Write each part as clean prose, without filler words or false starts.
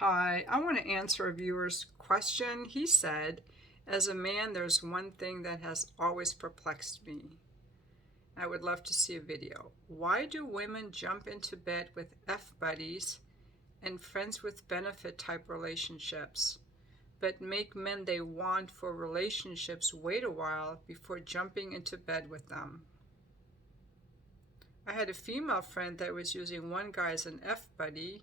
Hi, I want to answer a viewer's question. He said, as a man, there's one thing that has always perplexed me. I would love to see a video. Why do women jump into bed with FBuddies and friends with benefit type relationships, but make men they want for relationships wait a while before jumping into bed with them? I had a female friend that was using one guy as an FBuddy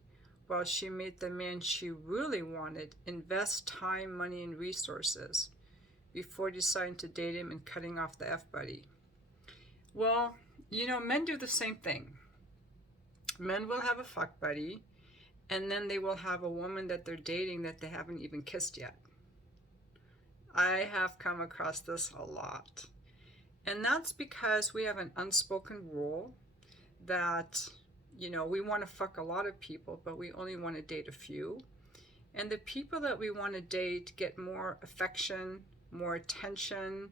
while she made the man she really wanted invest time, money, and resources before deciding to date him and cutting off the FBuddy. Well, men do the same thing. Men will have a fuck buddy, and then they will have a woman that they're dating that they haven't even kissed yet. I have come across this a lot. And that's because we have an unspoken rule that, we want to fuck a lot of people, but we only want to date a few. And the people that we want to date get more affection, more attention,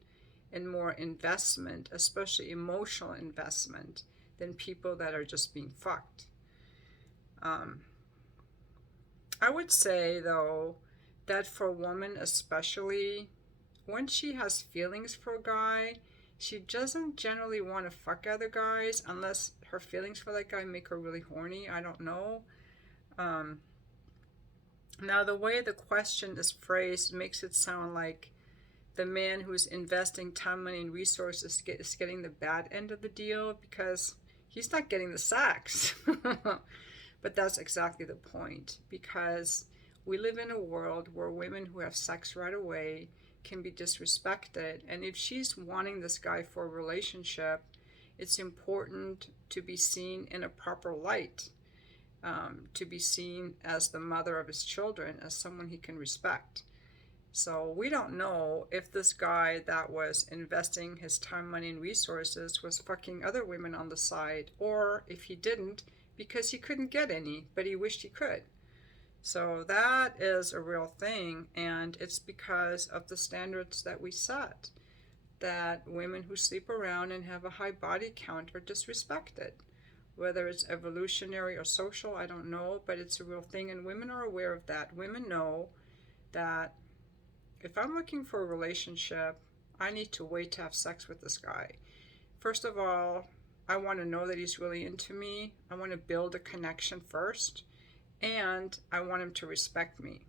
and more investment, especially emotional investment, than people that are just being fucked. I would say, though, that for a woman especially, when she has feelings for a guy, she doesn't generally want to fuck other guys unless her feelings for that guy make her really horny. I don't know. Now, the way the question is phrased makes it sound like the man who's investing time, money, and resources is getting the bad end of the deal because he's not getting the sex. But that's exactly the point, because we live in a world where women who have sex right away can be disrespected. And if she's wanting this guy for a relationship, it's important to be seen in a proper light, to be seen as the mother of his children, as someone he can respect. So we don't know if this guy that was investing his time, money, and resources was fucking other women on the side, or if he didn't because he couldn't get any, but he wished he could. So that is a real thing, and it's because of the standards that we set, that women who sleep around and have a high body count are disrespected. Whether it's evolutionary or social, I don't know, but it's a real thing, and women are aware of that. Women know that if I'm looking for a relationship, I need to wait to have sex with this guy. First of all, I want to know that he's really into me. I want to build a connection first, and I want him to respect me.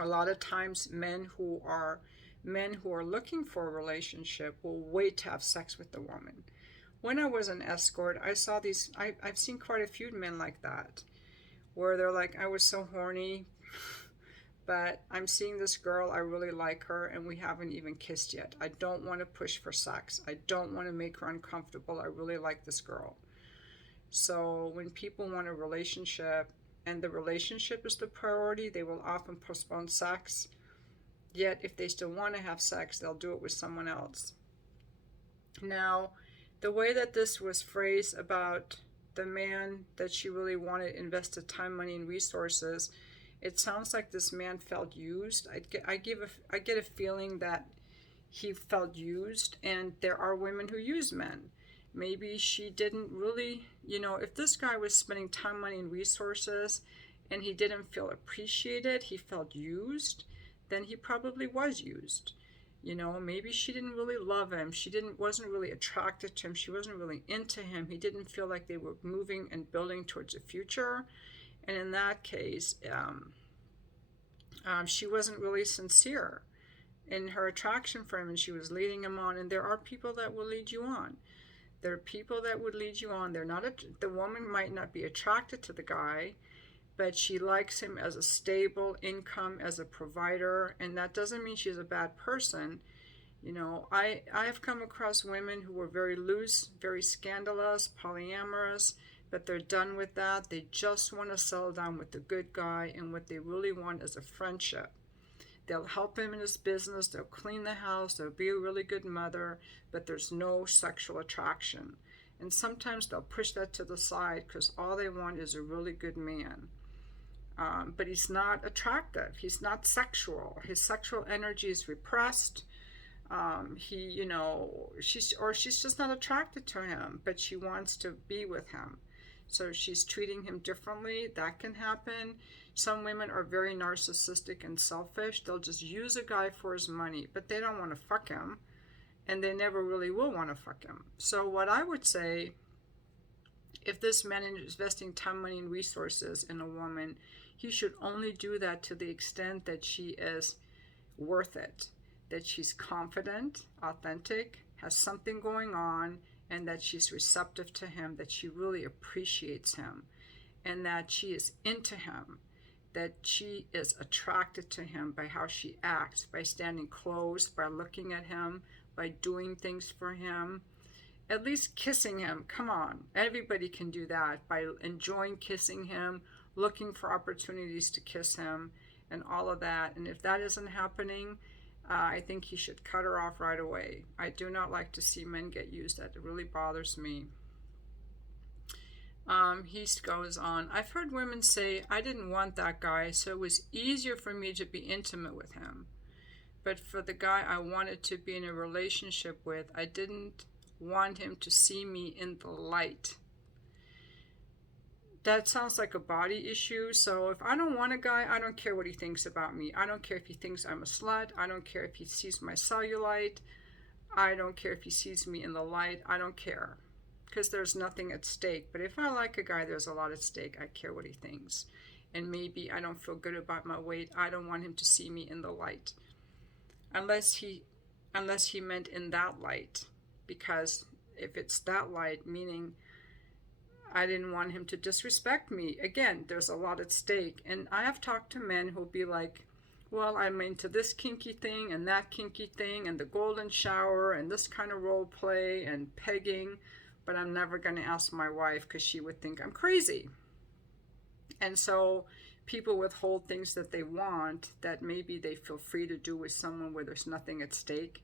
A lot of times men who are looking for a relationship will wait to have sex with the woman. When I was an escort, I've seen quite a few men like that, where they're like, I was so horny, but I'm seeing this girl, I really like her, and we haven't even kissed yet. I don't want to push for sex. I don't want to make her uncomfortable. I really like this girl. So when people want a relationship and the relationship is the priority, they will often postpone sex. Yet if they still want to have sex, they'll do it with someone else. Now, the way that this was phrased about the man that she really wanted invested time, money, and resources, it sounds like this man felt used. I get a feeling that he felt used, and there are women who use men. Maybe she didn't really, if this guy was spending time, money, and resources and he didn't feel appreciated, he felt used, then he probably was used. Maybe she didn't really love him. Wasn't really attracted to him. She wasn't really into him. He didn't feel like they were moving and building towards a future. And in that case, she wasn't really sincere in her attraction for him, and she was leading him on. And there are people that will lead you on. There are people that would lead you on. The woman might not be attracted to the guy, but she likes him as a stable income, as a provider, and that doesn't mean she's a bad person. I have come across women who were very loose, very scandalous, polyamorous, but they're done with that. They just want to settle down with the good guy, and what they really want is a friendship. They'll help him in his business, they'll clean the house, they'll be a really good mother, but there's no sexual attraction. And sometimes they'll push that to the side because all they want is a really good man. But he's not attractive, he's not sexual. His sexual energy is repressed. She's just not attracted to him, but she wants to be with him. So she's treating him differently. That can happen. Some women are very narcissistic and selfish. They'll just use a guy for his money, but they don't want to fuck him, and they never really will want to fuck him. So what I would say, if this man is investing time, money, and resources in a woman, he should only do that to the extent that she is worth it, that she's confident, authentic, has something going on, and that she's receptive to him, that she really appreciates him, and that she is into him, that she is attracted to him by how she acts, by standing close, by looking at him, by doing things for him, at least kissing him. Come on, everybody can do that, by enjoying kissing him, looking for opportunities to kiss him, and all of that. And if that isn't happening, I think he should cut her off right away. I do not like to see men get used. That it really bothers me. He goes on, I've heard women say, I didn't want that guy, so it was easier for me to be intimate with him. But for the guy I wanted to be in a relationship with, I didn't want him to see me in the light. That sounds like a body issue. So if I don't want a guy, I don't care what he thinks about me. I don't care if he thinks I'm a slut. I don't care if he sees my cellulite. I don't care if he sees me in the light. I don't care, because there's nothing at stake. But if I like a guy, there's a lot at stake. I care what he thinks. And maybe I don't feel good about my weight. I don't want him to see me in the light. Unless he meant in that light. Because if it's that light, meaning I didn't want him to disrespect me. Again, there's a lot at stake. And I have talked to men who'll be like, well, I'm into this kinky thing and that kinky thing and the golden shower and this kind of role play and pegging, but I'm never going to ask my wife because she would think I'm crazy. And so people withhold things that they want that maybe they feel free to do with someone where there's nothing at stake.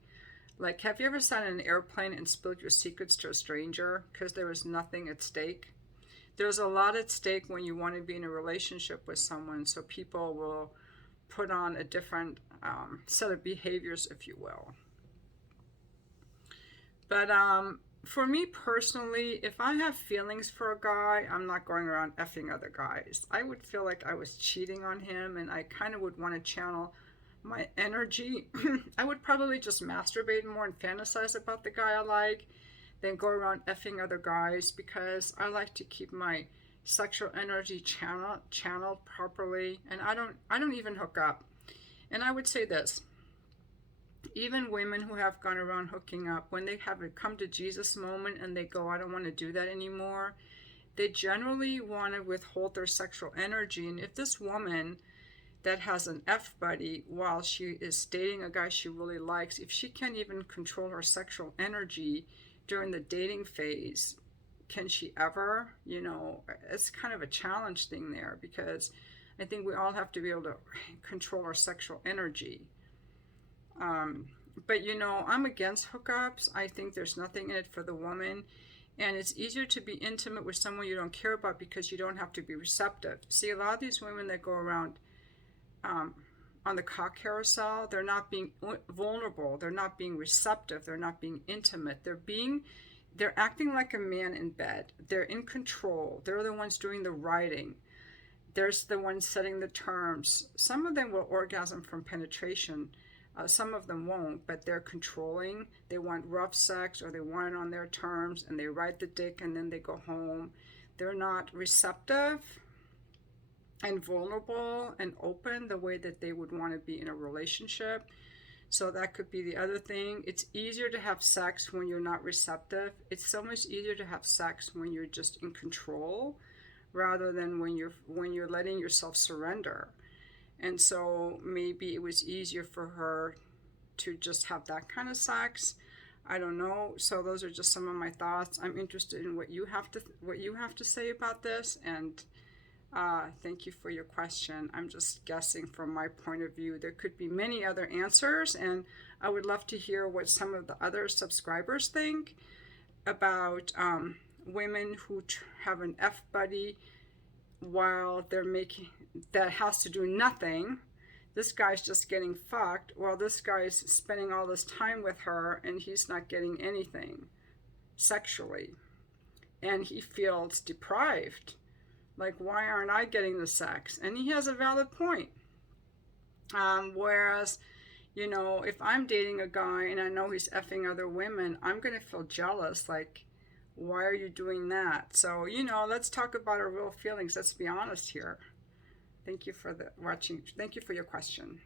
Like, have you ever sat in an airplane and spilled your secrets to a stranger because there was nothing at stake? There's a lot at stake when you want to be in a relationship with someone, so people will put on a different set of behaviors, if you will. But for me personally, if I have feelings for a guy, I'm not going around effing other guys. I would feel like I was cheating on him, and I kind of would want to channel my energy. I would probably just masturbate more and fantasize about the guy I like than go around effing other guys, because I like to keep my sexual energy channeled properly, and I don't even hook up. And I would say this, even women who have gone around hooking up, when they have a come to Jesus moment and they go, I don't want to do that anymore, they generally want to withhold their sexual energy. And if this woman that has an FBuddy while she is dating a guy she really likes, if she can't even control her sexual energy during the dating phase, can she ever? You know, it's kind of a challenge thing there, because I think we all have to be able to control our sexual energy. But you know, I'm against hookups. I think there's nothing in it for the woman, and it's easier to be intimate with someone you don't care about because you don't have to be receptive. See, a lot of these women that go around on the cock carousel, they're not being vulnerable, they're not being receptive, they're not being intimate, they're acting like a man in bed. They're in control. They're the ones doing the writing. They're the ones setting the terms. Some of them will orgasm from penetration. Some of them won't, but they're controlling. They want rough sex, or they want it on their terms, and they ride the dick and then they go home. They're not receptive and vulnerable and open the way that they would want to be in a relationship. So that could be the other thing. It's easier to have sex when you're not receptive. It's so much easier to have sex when you're just in control, rather than when you're letting yourself surrender. And so maybe it was easier for her to just have that kind of sex. I don't know. So those are just some of my thoughts. I'm interested in what you have to say about this, and thank you for your question. I'm just guessing from my point of view. There could be many other answers, and I would love to hear what some of the other subscribers think about women who have an FBuddy while they're that has to do nothing. This guy's just getting fucked while this guy's spending all this time with her and he's not getting anything sexually. and he feels deprived. Like, why aren't I getting the sex? And he has a valid point. Whereas, you know, if I'm dating a guy and I know he's effing other women, I'm going to feel jealous. Like, why are you doing that? So, you know, let's talk about our real feelings. Let's be honest here. Thank you for watching. Thank you for your question.